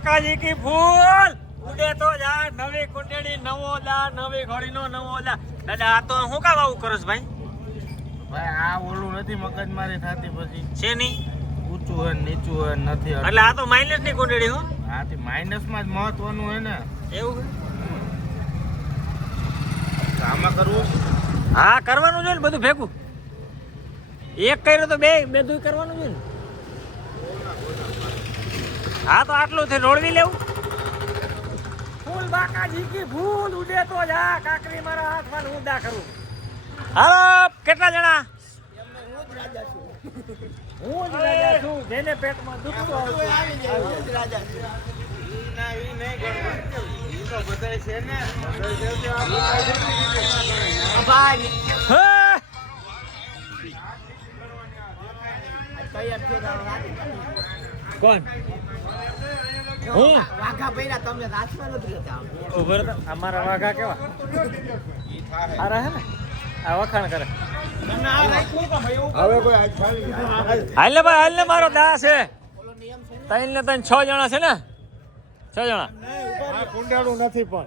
બાકાજી કી ફૂલ ઉડે તો જા નવી કુંડેડી નવો દા નવી ઘોડીનો નવો દા. દાદા આ તો હું કામ આવું કરો ભાઈ? ભાઈ આ ઓલું નથી મગજ મારી થતી પછી. છે નહીં ઊંચું હોય નીચું હોય નથી એટલે આ તો માઇનસની કુંડળી હો. આથી માઇનસમાં જ મહત્વનું હોય ને. એવું તો આમાં કરવું? હા કરવાનું જોઈએ ને બધું ભેગું. એક કર્યો તો બે બધું કરવાનું જોઈએ ને. હા તો આટલું છે રોડવી લેવું. ફૂલ બાકાજી કી ફૂલ ઉડે તો જા કાકરી મારા હાથમાં ને ઉડા કરું. હાલો કેટલા જણા? હું જ રાજા છું જેને પેટમાં દુખતું આવતું હા! કોણ? હું? વાઘા નથી લેતા અમારા વાઘા કેવા? અરે હે ને? આ વખાણ કરે. હવે કોઈ હાલ ને ભાઈ હાલ ને મારો દા છે. ત્રણ ને ત્રણ છ જણા છે ને? છ જણા. કુંડાળું નથી પણ.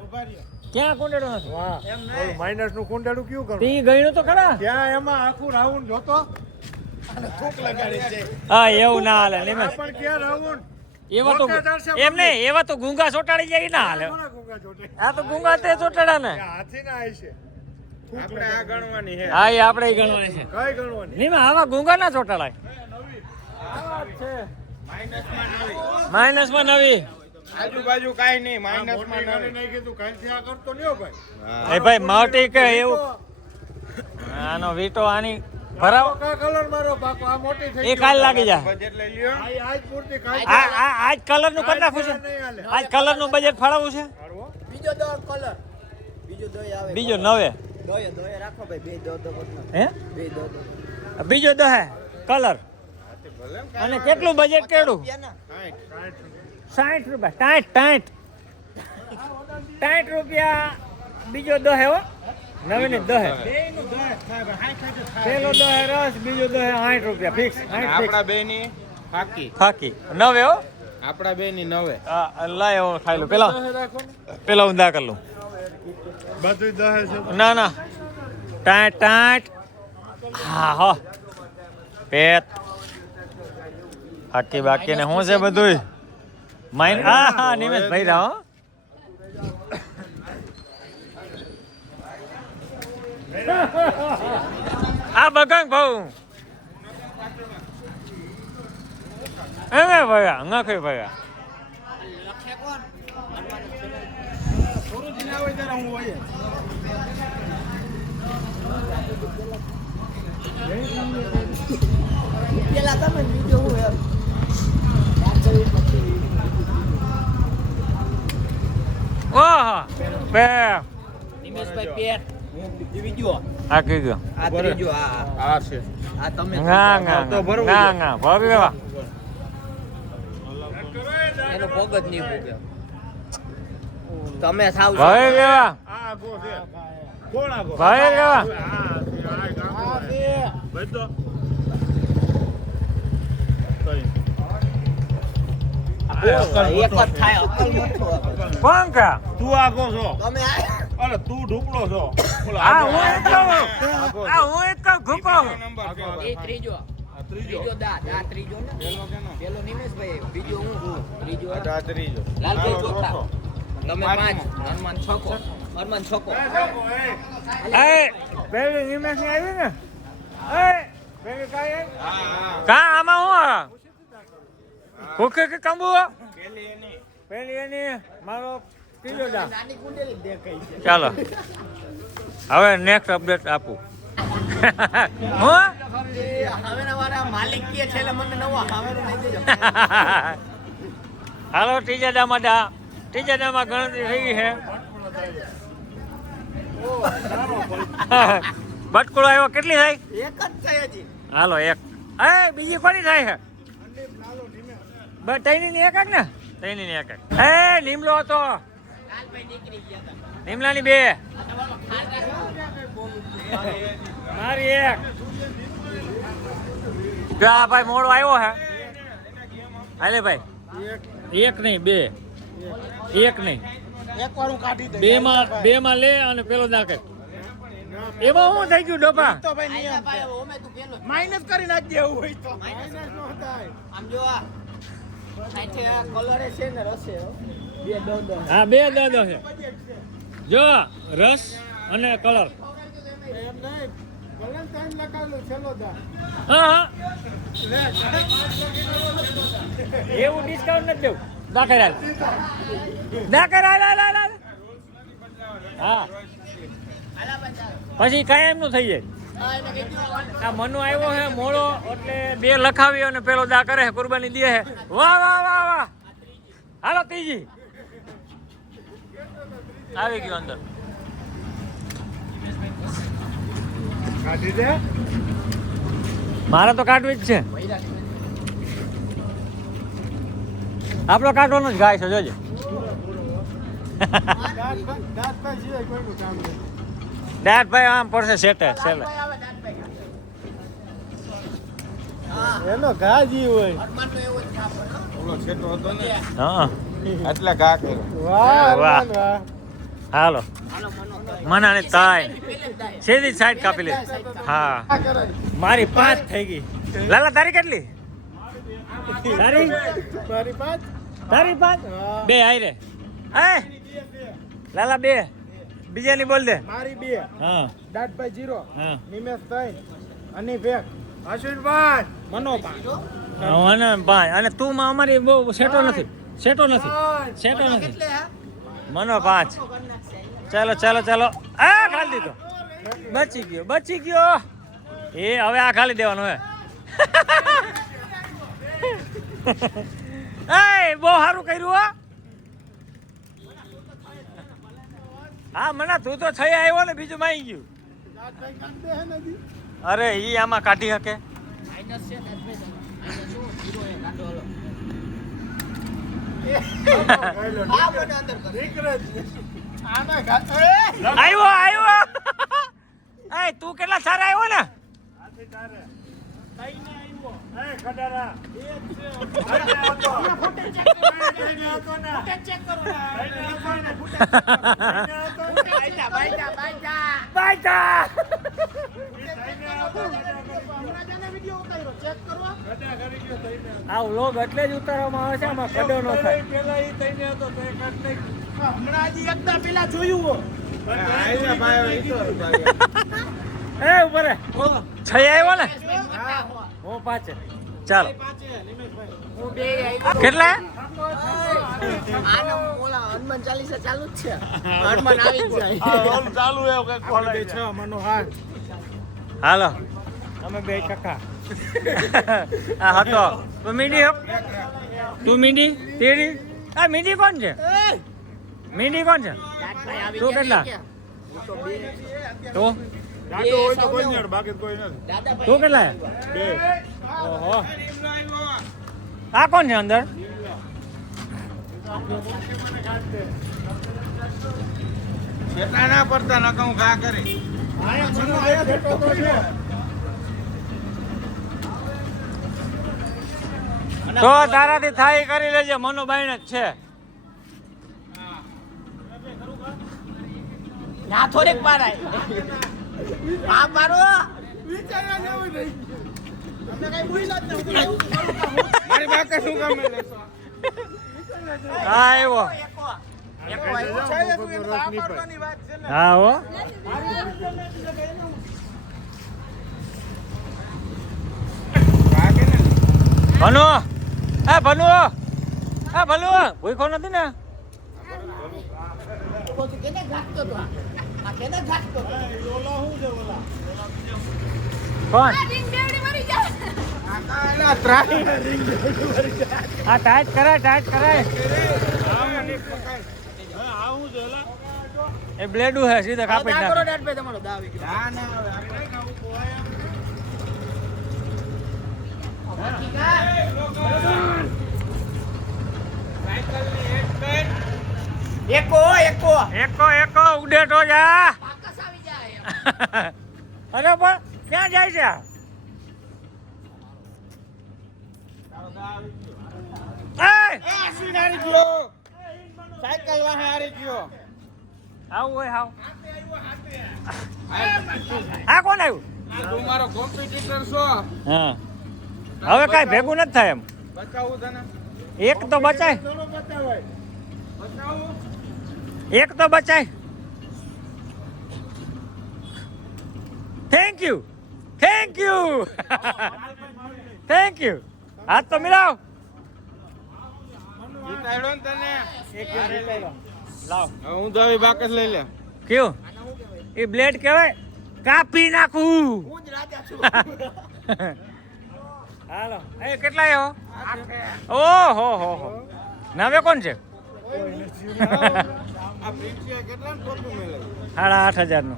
ક્યાં કુંડેડો નથી? વાહ. માઇનસનું કુંડાળું કયું કરું ઈ ગયું તો ખરા. ત્યાં એમાં આખું રાઉન્ડ જોતો. હા એવું ના હાલે નિમેશ પણ ક્યાં રાઉન્ડ? એવા તો એમ નહીં એવા તો ગુંગા ચોટાડી જાય ના હાલે. આ તો ગુંગા તે ચોટાડા ને હાથી ના આવી છે. આપણે આ ગણવાની છે. હા એ આપણે ઈ ગણવાની છે. કઈ ગણવાની? નહીં આવા ગુંગા ના ચોટાડાય. માઇનસમાં નવી. આજુબાજુ કઈ નહીં માઇનસમાં નવી. નહીં કીધું કાલથી આ કરતો નહીં ભાઈ. એ ભાઈ માટી કે એવું? આનો વીટો આની ભરાવો. કલર મારો બાકો આ મોટી થઈ એ કાલ લાગી જાય. બજેટ લઈ લ્યો. આજ પૂરતી કાલ આ આ આજ કલરનું કરી નાખવું છે. આજ કલરનું બજેટ ફાળવવું છે? બીજો દો કલર બીજો દોય આવે. બીજો નવે. દોય દોય રાખો ભાઈ બે દો દો હે? બે દો દો બીજો દહે કલર અને કેટલું બજેટ કેડું? સાઠ રૂપિયા. સાઠ સાઠ સાઠ રૂપિયા બીજો દહે હો. નવી ને દહે. પેલો દહે રસ બીજો દહે સાઠ રૂપિયા. ફિક્સ આપણા બે ની ફાકી. ફાકી. નવે હો? આપણા બે ની નવે આ લાય હું ખાઈ લઉં પેલા પેલા ઊંધા કરી લઉં બધું દહે છે. ના ના. ટાટ ટાટ. હા હો. પેટ. હાકી બાકી ને શું છે બધું માઇન આ હા નિમેશ ભાઈ રાહ હો આ બગાંગ ભાઉ એમે ભયા નખે ભયા પેલા તમે ને બીજો હું એમ ઓહો બે નિમેશભાઈ પેટ બીજો આ કીધું. આ ત્રીજો આ આ. આ છે. આ તમે ના ના તો ભરવું ના ના ભરી દેવા. એનો પગ જ નહીં ભૂગે તમે સાવ ભરી દેવા. આ આગો છે. કોણ આગો ભરી દેવા. આ છે બધો એક જ થાય અકલ મથો પંખા તું આગો છો. તમે આ અરે તું ઢુકલો છો. આ. હું એટલો આ હું એટલો ઘૂકો એ ત્રીજો. ત્રીજો દા દા ત્રીજો ને. પેલો કેનો? પેલો નિમેશભાઈ બીજો હું ત્રીજો આ. આ ત્રીજો. લાલભાઈ ચોથા. તમે પાંચ. હનુમાન છકો. હનુમાન છકો. એ પેલી નિમેશની આવી ને? એ પેલી કાંઈ આવી? હા હા. કા આમાં હું આ? કે કંબુ પેલી એની. પેલી એની મારો ચાલો. હવે નેક્સ્ટ અપડેટ આપું. હું? હાલો ત્રીજા દામાં દા. ત્રીજા દામાં ગણતરી થઈ છે. બટકુળો આવ્યો કેટલી થાય? એક જ થાય હજી. હાલો એક. એ બીજી કોની થાય છે? બસ તૈની ની એક જ ને? તૈની ની એક જ. એ લીમડો હતો. લીમડાની બે. મારી એક. જો આ ભાઈ મોડો આવ્યો હે. હાલે ભાઈ. એક નહીં બે. એક નહીં. એક વાર હું કાઢી દઈશ બે માં બે માં લે અને પેલો દાખલ. એમાં શું થઈ ગયું ડોપા. માઇનસ કરી નાખજે એવું હોય તો. માઇનસ નો થાય. આમ જો આ. છે ને રસે હો. બે હા દાદો છે. જો, રસ અને કલર. હા હા. એવું ડિસ્કાઉન્ટ નથી દેવું. દાખલ દાખલ. હા. પછી કાંઈ એમનું થઈ જાય. હા આ મનો આવ્યો છે મોળો, એટલે બે લખાવી અને પેલો દા કરે કુરબાની દે વાહ વાહ વાહ વાહ. હાલો, ત્રીજી. આવી ગયો અંદર. કાઢી દે. મારે તો કાઢવી જ છે. આપણો કાઢવાનો જ ગાય છે જોજે. દાંત દાંત પર સિવાય કોઈનું કામ નહીં દાંત ભાઈ આમ પડશે સેટે સેલે એનો ઘા જીવ હોય, હો. એટલે ઘા કર્યો. વાહ વાહ. હાલો હાલો. મનો મનાની તાય. સીધી સાઈડ કાપી લે? હા. મારી પાંચ થઈ ગઈ. લાલા તારી કેટલી? તારી? મારી પાંચ? તારી પાંચ? બે આઈ રે. એ! લાલા બે. બીજાની બોલ દે. મારી બે. હા. દાટભાઈ જીરો. હા. નિમેશ ત્રણ અને ભેગ. અશ્વિનભાઈ મનો પાંચ અને પાંચ અને તું માં અમારી બહુ સેટો નથી. સેટો નથી. સેટો નથી. મનો પાંચ. ચાલો ચાલો ચાલો. આ ખાલી દીધો. બચી ગયો બચી ગયો. એ હવે આ ખાલી દેવાનો હે. એ બહુ સારું કર્યું હો. હા મને તું તો થઈ આવ્યો ને બીજું માઈ ગયું. અરે ઈ આમાં કાઢી શકે. આવ્યો આવ્યો એ તું કેટલા સારા આવ્યો ને? આ વ્લોગ એટલે જ ઉતારવામાં આવે છે આમાં ખડો ન થાય હમણાં હજી એકદા પેલા જોયું હો. તો ઉપર. છ આવ્યો ને. હું આવ્યો આનો ઓલા હનુમાન ચાલીસા ચાલુ. કેટલા. હાલો. અમે બે કકા. આ હતો. તું મીંડી તું મીંડી? તેડી? આ મીંડી કોણ છે? મીંડી કોણ છે? તું કેટલા? તો? તો હોય તો કોઈ નહીં બાકી કોઈ નથી. તું કેટલા બે. ઓહો. આ કોણ છે અંદર? ના પડતા ઘા કરી. તો તારાથી થાય કરી લેજે મનો બાઈને જ છે. ના થોડીક મારાય આ મારો વિચાર્યા જેવું નહીં. અમને કાંઈ જ નહીં. હું તો એવું કરું કામ. મારી બાકા શું કામ લેશો હા આવ્યો હા હો ભનુ એ ભનુ એ ભલુ ભૂખો નથી ને કેને ઘાટતો તો આ? કેને ઘાટતો તો? કોણ? ટાઈટ કરાય ટાઈટ કરાય. એ બ્લેડુ હે સીધા કાપી એકો એકો. એકો એકો ઉડે તો જા. પાકસ અરે પણ ક્યાં જાય છે ગયો વાહે હારી ગયો આવું હોય હાવ આ કોણ આવ્યું? તું મારો કોમ્પિટિટર છો હા. હવે કાંઈ ભેગું નથી થાય એમ. તને એક તો બચાય. એક તો બચાય. Thank you thank you thank you હાથ તો મિલાવ. ને હું હવે બાકસ લઈ લે. કયું? એ બ્લેડ કહેવાય? કાપી નાખું. હું હાલો. એ કેટલા આવ્યો ઓહો હો હો. નવે કોણ છે? સાડા આઠ અશ્વિન હાથ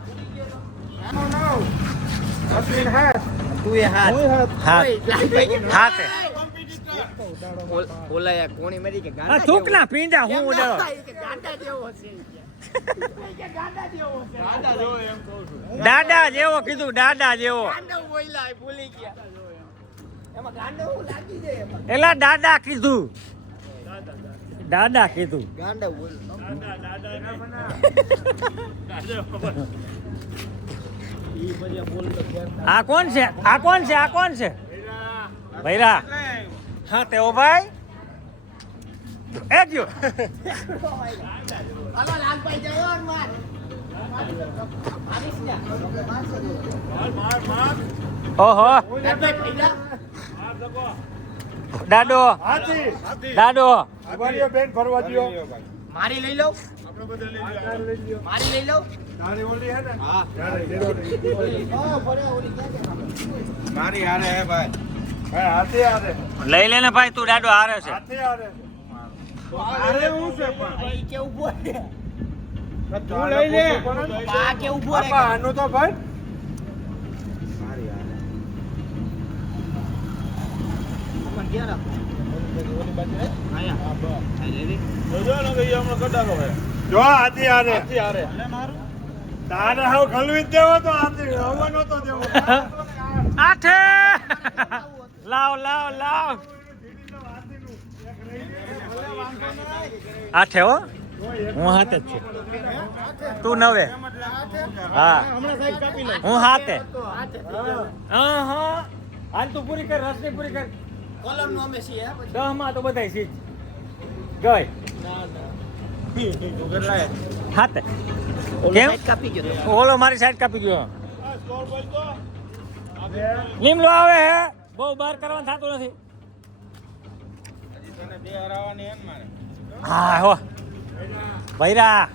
તું એ હાથ. હાથ. હાથે. ઓલ- ઓલા કોણી મરી કે ગાંડા થૂકના પીંડા હું જેવો. ઉડાડો. ગાંડા છે. દાદા જેવો કીધું દાદા જેવો. ગાંડા બોલ્યા એ ભૂલી ગયા. એમાં ગાંડા હું લાગી જાય એમાં. એલા દાદા કીધું. દાદા કીધું. ગાંડા બોલ આ કોણ છે? આ કોણ છે? આ કોણ છે? ભૈરા. હા તેઓ ભાઈ. એ જો ઓહો. દાદો. દાદો. બેન ફરવા દ્યો. મારી લઈ લઉં મારી લઈ લઉં મારી હારે હે ભાઈ. લઈ લેને ભાઈ તું ડાડો હારે છે. હારે. હું છે પણ? ભાઈ કે તું લઈ લે. આ કે ઊભો આનો તો ભાઈ. મારી હારે. પણ ક્યાં રાખો? હાથી હારે. તારે હાવ ખલવી જ દેવો તો હાથી હવા નહોતો દેવો. આઠે! લાવ લાવ લાવ. આઠે હો? હું હાથે જ છું. તું નવે. હા. હું હાથે. હા હા. હાલ તું પૂરી કર રસની પૂરી કર. કોલમ નો અમે છીએ દહમાં તો બધાય સીજ ગઈ ના કેટલા હાથે. કેમ? કાપી ગયો. ઓલો મારી સાઈડ કાપી ગયો. લીમલો આવે હે. બહુ બહાર કરવાનું થતું નથી. હે હા. હો ભૈરા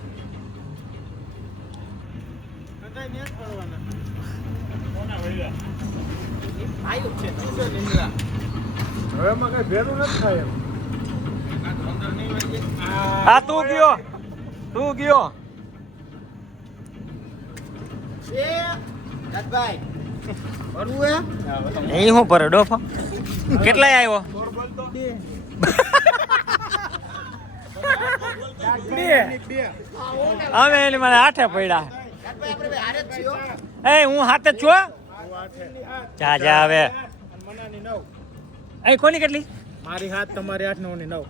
હવે એમાં કઈ ભેરું નથી થાય એમ. આ તો ગયો. તું ગયો. એ હે? ભરે ડોફો કેટલાય આવ્યો? અમે એની મને આઠે પડ્યા. એ હું હાથે છું. જા જા હવે. એ કોની કેટલી? મારી હાથ તમારી આઠ નવની નવ.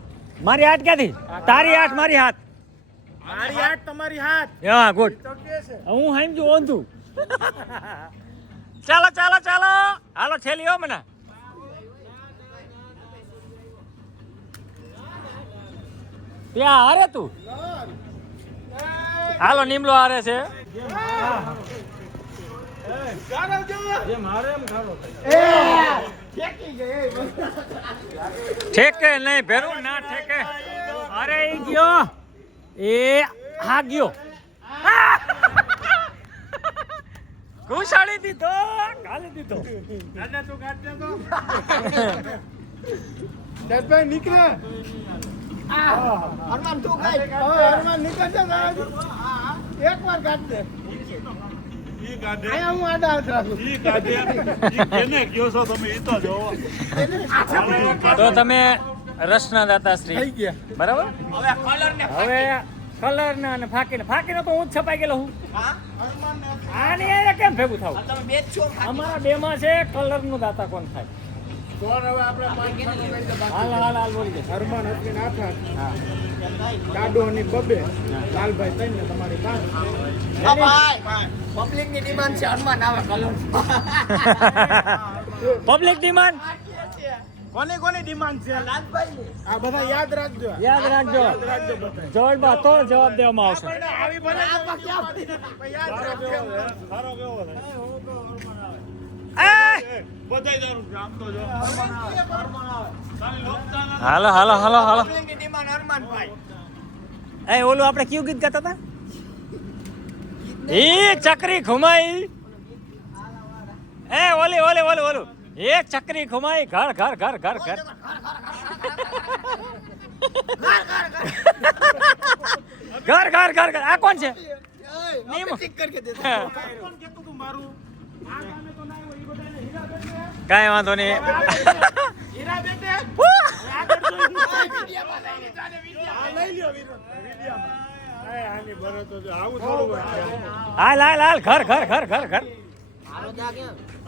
મારી હાથ ક્યાંથી? તારી હાથ મારી હાથ. મારી હાથ તમારી હાથ. હા ગુડ. હું સમજુ ઓંધું ચાલો ચાલો ચાલો. હાલો છેલ્લી હો મને. ત્યાં હારે તું? હાલો નીમલો હારે છે. જે. મારે એમ ખાલો ઠેકે નહીં ભેરું ના ઠેકે. અરે ઈ ગયો. એ હા ગયો. ઘુસાડી દીધો ગાલી દીધો. દાદા તું કાઢ દે તો દસભાઈ નીકળે હરમાન તું કાંઈ. હવે હનુમાન નીકળશે એક વાર કાઢ દે. ઈ કાઢે અહીંયા હું આડા હાથ રાખું ઈ કાઢે ઈ કેને કયો છો તમે? ઈ તો જોવો. તો તમે રસના દાતાશ્રી થઈ ગયા. બરાબર? હવે કલર ને હવે કલર ને અને ફાકીને. ફાકીને તો હું જ છપાઈ ગયેલો હું. હા? આની કેમ ભેગું થાવ? આ તમે બે જ છો અમારા બે માં છે કલરનું દાતા કોણ થાય હાલ હાલ હાલ બોલી દે. હરમાન હા. દાડો અને બબે. લાલભાઈ ત્રણ ને તમારી ભાઈ. પબ્લિકની ડિમાન્ડ છે હનુમાન આવે કલર પબ્લિક ડિમાન્ડ? કોની કોની ડિમાન્ડ છે? લાલભાઈ આ બધા યાદ રાખજો. યાદ રાખજો. યાદ રાખજો બધા. જવાબ તો જવાબ દેવામાં આવશે. આવી ભલે આમાં ક્યાં યાદ રાખજો. સારો કેવો! હાલો હાલો હાલો હાલો એ ઓલું આપણે કયું ગીત ગાતા હતા એ ચકરી ઘુમાઈ એ ઓલી ઓલી ઓલી ઓલું એ ચકરી ઘુમાઈ ઘર ઘર ઘર ઘર ઘર ઘર ઘર ઘર ઘર આ કોણ છે નીમ. ઠીક કરી દે કોણ કહેતું મારું કઈ વાંધો નહીં. હાલ હાલ હાલ, ઘર ઘર ઘર ઘર ઘર.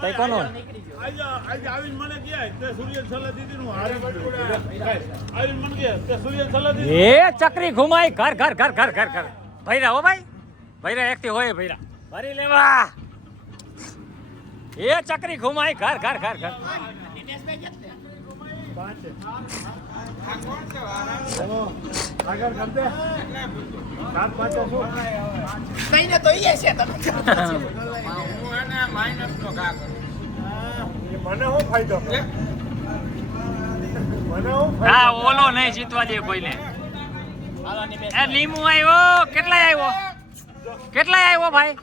તઈ કોનો? એ ચક્રી ઘુમાઈ, ઘર ઘર ઘર ઘર ઘર ઘર. ભૈરા હો ભાઈ, ભૈરા એકથી હોય, ભૈરા. ભરી લેવા. એ ચકરી ઘુમાઈ ઘર ઘર ઘર ઘર. હા ઓલો નહીં જીતવા દે કોઈને. લીંબુ આવ્યો કેટલાય આવ્યો કેટલાય આવ્યો ભાઈ?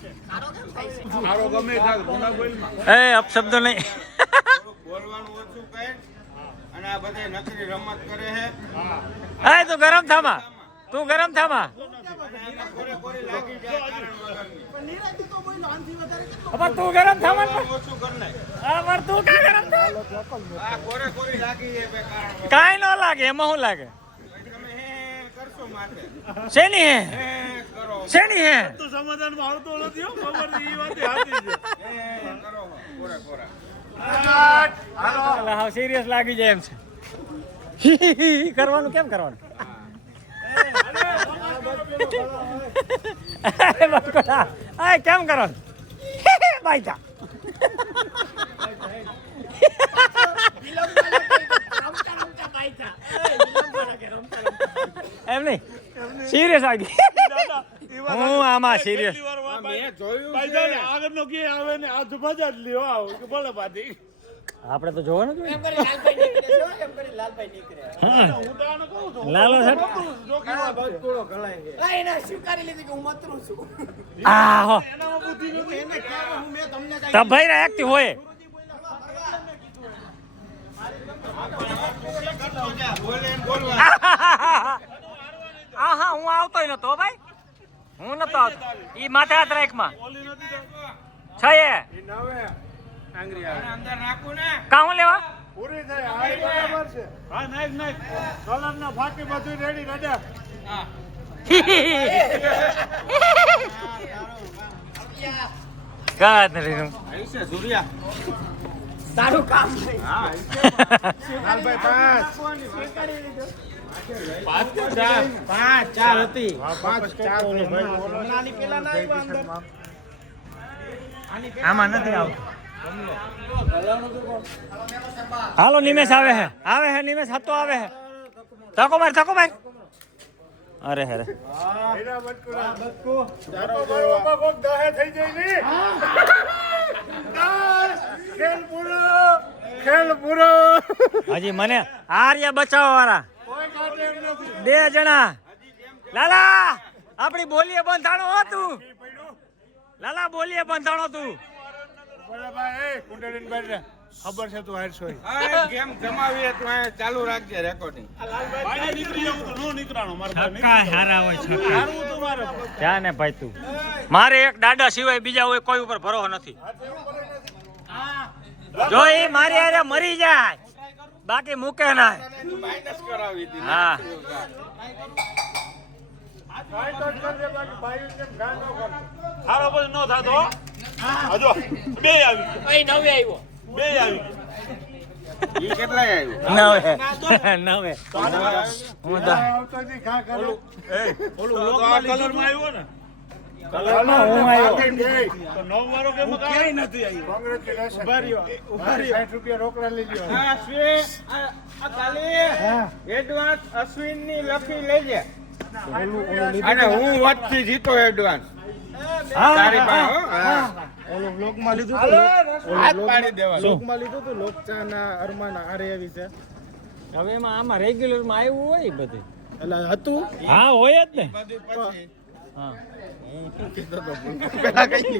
ખારો ગમે ખાક ભૂંડા એ અપશબ્દ નહીં. ઓછું કહે અને આ બધે નકરી રમત કરે હે. હા તું ગરમ થામાં. તું ગરમ થામાં. અપર તું ગરમ થામાં ઓછું તું ગરમ થા આ ન લાગે એમાં શું લાગે? શેની હે? શેની હે? તો સમાધાન આવતો નથી હો ખબર ઈ વાત હાથી છે. એ કરો કોરા કોરા હાલો. હા સિરિયસ લાગી જાય એમ છે. કરવાનું કેમ કરવાનું? કેમ કરો ભાઈ જા. એમ નહીં? સિરિયસ આ હું આમાં સિરિયસ આગળનો કે આવે ને આ મજા જ લ્યો આવો કે આપણે તો જોવાનું કે એમ કરી હોય. હા હા હું આવતો નતો ભાઈ. હું નતો આવતો. ઈ માથે હાથ રાખમાં છ એ કાઉ લેવા? પૂરી થઈ હાઈ બરાબર છે હા નાઈક નાઈક સોલર ના ફાટી બધું રેડી રાજા હા God, Nalino. Ayos siya, Surya. તારું કામ પાંચ. પાંચ ચાર? હતી. પાંચ ચાર આની પેલા ના આવ્યા અંદર. આમાં નથી આવતું. હાલો નિમેશ આવે હે. આવે હે નિમેશ હતો આવે હે. તકો માર તકો માર. અરે હરે હજી મને આર્યા બચાવવા વાળા બે જણા. લાલા આપણી બોલીએ બંધાણો હતું. લાલા બોલીએ બંધાણો તું બરાબર ખબર છે તું હાર ઈ. ગેમ જમાવીએ તો ચાલુ રાખજે રેકોર્ડિંગ ભાઈ નીકળી જાવ તો નો નીકળાનો મારે છક્કા હારા હોય છક્કા. હારું તો મારે જા ને ભાઈ તું? મારે એક દાદા સિવાય બીજા હોય કોઈ ઉપર ભરોસો નથી. જો એ મારી હારે મરી જાય બાકી મૂકે ના. માઇનસ કરાવી હતી હા. હારો પછી નો થાતો હો. બે આવી. નવે આવ્યો. બે આવી ગઈ. કેટલા આવ્યું? અશ્વિનની લખી લેજે. અને હું વચ્ચે જીતો એડવાન્સ. તારી પાસે ઓલો બ્લોકમાં લીધું હતું પાડી દેવાનો. લોકમાં લીધું હતું લોકચાના અરમાના આરે એવી છે. હવે એમાં આમાં રેગ્યુલરમાં આવ્યું હોય બધું. એટલે હતું? હા હોય જ ને. બધું પછી. હા. પેલા કઈ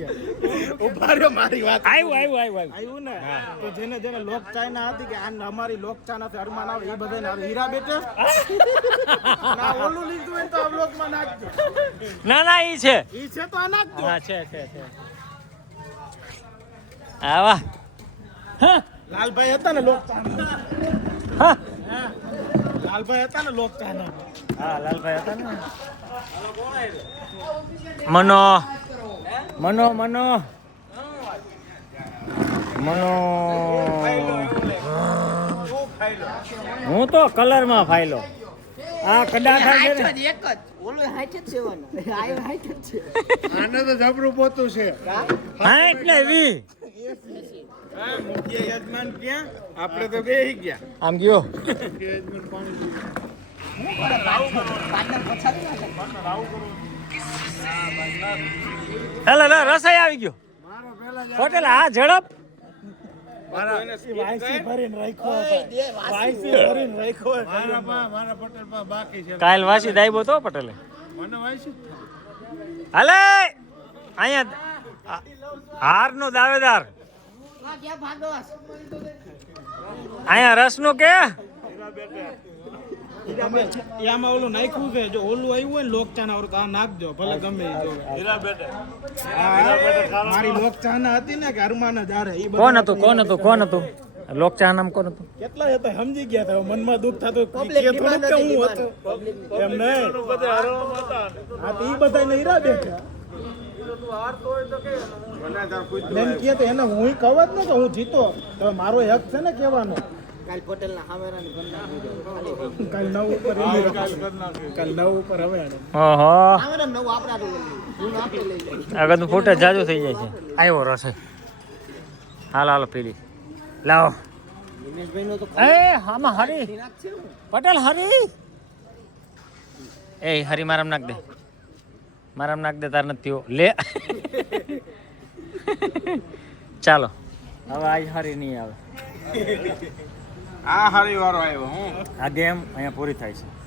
લે મારી વાત. આવ્યું આવ્યું આવ્યું આવ્યું આવ્યું ને? તો જેને જેને લોક ચાઇના હતી કે આ અમારી લોક ચાના અરમાન આવે એ બધાને આવે. હીરા બેટે? ના ઓલું લીધું હોય તો આ બ્લોકમાં નાખજો. ના ના ઈ છે. ઈ છે તો આ નાખજો. હા છે છે છે. આવા. હા. લાલભાઈ હતા ને લોક હા. લાલભાઈ હતા ને લોક હા લાલભાઈ હતા ને. મનો. મનો મનો. મનો. હું તો કલરમાં ફાયલો આ ને. એક જ. ઓલું હાઈટ જ છે વાનો. હાઈટ જ છે આને તો જબરું પોતું છે. હા? એટલે વી મુખ્ય યજમાન ક્યાં? આપણે તો બે ગયા. આમ ગયો. હેલો રસાઈ આવી ગયો. હોટેલ હા ઝડપ. કાલ વાસી દાઈબો તો પટેલે? મને હાલે! અહીંયા હાર નો દાવેદાર. અહીંયા રસનું કે? આમાં ઓલું નાખ્યું છે જો ઓલું આવ્યું હોય ને લોકચાના ઓર આ નાખજો ભલે ગમે એ મારી લોકચાના હતી ને કે અરમાના દારે ઈ કોણ હતું કોણ હતું કોણ હતું? લોકચા નામ કોણ હતું? કેટલા હતા સમજી ગયા હતા મનમાં દુઃખ થતું કે Public કે હું હતો એમ નહીં. હા તો ઈ બધા હીરા બેઠા એમ કહે તો એને હું કહું જ ને કે હું જીતો. તો મારો હક છે ને કહેવાનો. કાલ પટેલના હામેરાની ગણના કાલ નવ ઉપર કાલ નવ ઉપર હવે. ઓહો હામેરા નવ આપડા તો જૂનું આપણે લઈ લઈએ આગળનું ફૂટેજ જાજુ થઈ જાય છે. આવ્યો રસ. હાલો હાલો પીલી. લાવો. એ હામાં હરી. ને. પટેલ હરી. એ હરી મારામ નાખ દે. મારામ નાખ દે તાર નથી થયો. લે. ચાલો. હવે આજ હરી નહીં આવે. આ હારી વારો આવ્યો હું? આ ગેમ અહીંયા પૂરી થાય છે.